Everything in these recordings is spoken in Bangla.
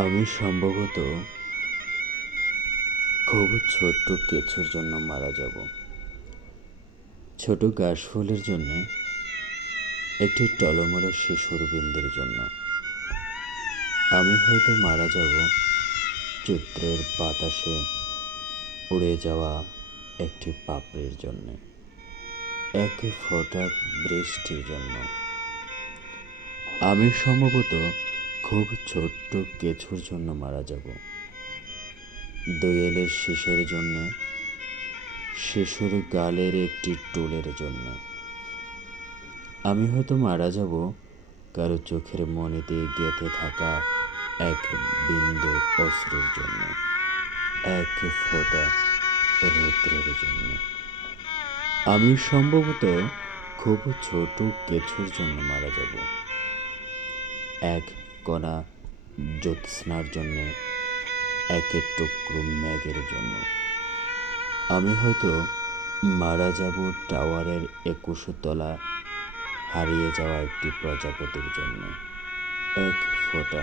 আমি সম্ভবত খুব ছোট্ট কিছুর জন্য মারা যাব। ছোট কাশফুলের জন্য, একটি টলমলো শিশুর বিন্দির জন্য। আমি হয়তো মারা যাব চৈত্রের বাতাসে উড়ে যাওয়া একটি পাপড়ির জন্য, এক ফোঁটা বৃষ্টির জন্য। আমি সম্ভবত খুব ছোট্ট কিছুর জন্য মারা যাব। দোয়েলের শীষের জন্য, শিশুর গালের একটি টুলের জন্য। আমি হয়তো মারা যাব কারো চোখের মণিতে গেঁথে থাকা এক বিন্দু অশ্রুর জন্য, এক ফোঁটা রৌদ্রের জন্য। আমি সম্ভবত খুব ছোট কিছুর জন্য মারা যাব, এক কণা জ্যোৎস্নার জন্য, এক টুকরো মেঘের জন্য। আমি হয়তো মারা যাব টাওয়ারের ২১ তলা হারিয়ে যাওয়া একটি প্রজাপতির জন্য, এক ফোঁটা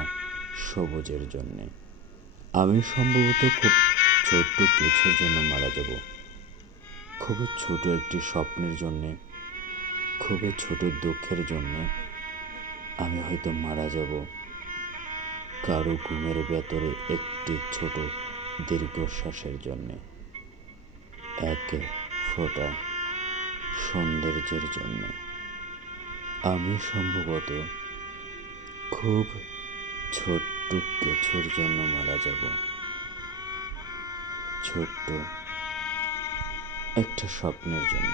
সবুজের জন্যে। আমি সম্ভবত খুব ছোট্ট কিছুর জন্য মারা যাব, খুব ছোট একটি স্বপ্নের জন্যে, খুব ছোট দুঃখের জন্যে। আমি হয়তো মারা যাব কারো ঘুমের ভেতরে একটি ছোট দীর্ঘশ্বাসের জন্যে, এক ফোঁটা সৌন্দর্যের জন্যে। আমি সম্ভবত খুব ছোট্ট কিছুর জন্য মারা যাব, ছোট্ট একটা স্বপ্নের জন্য।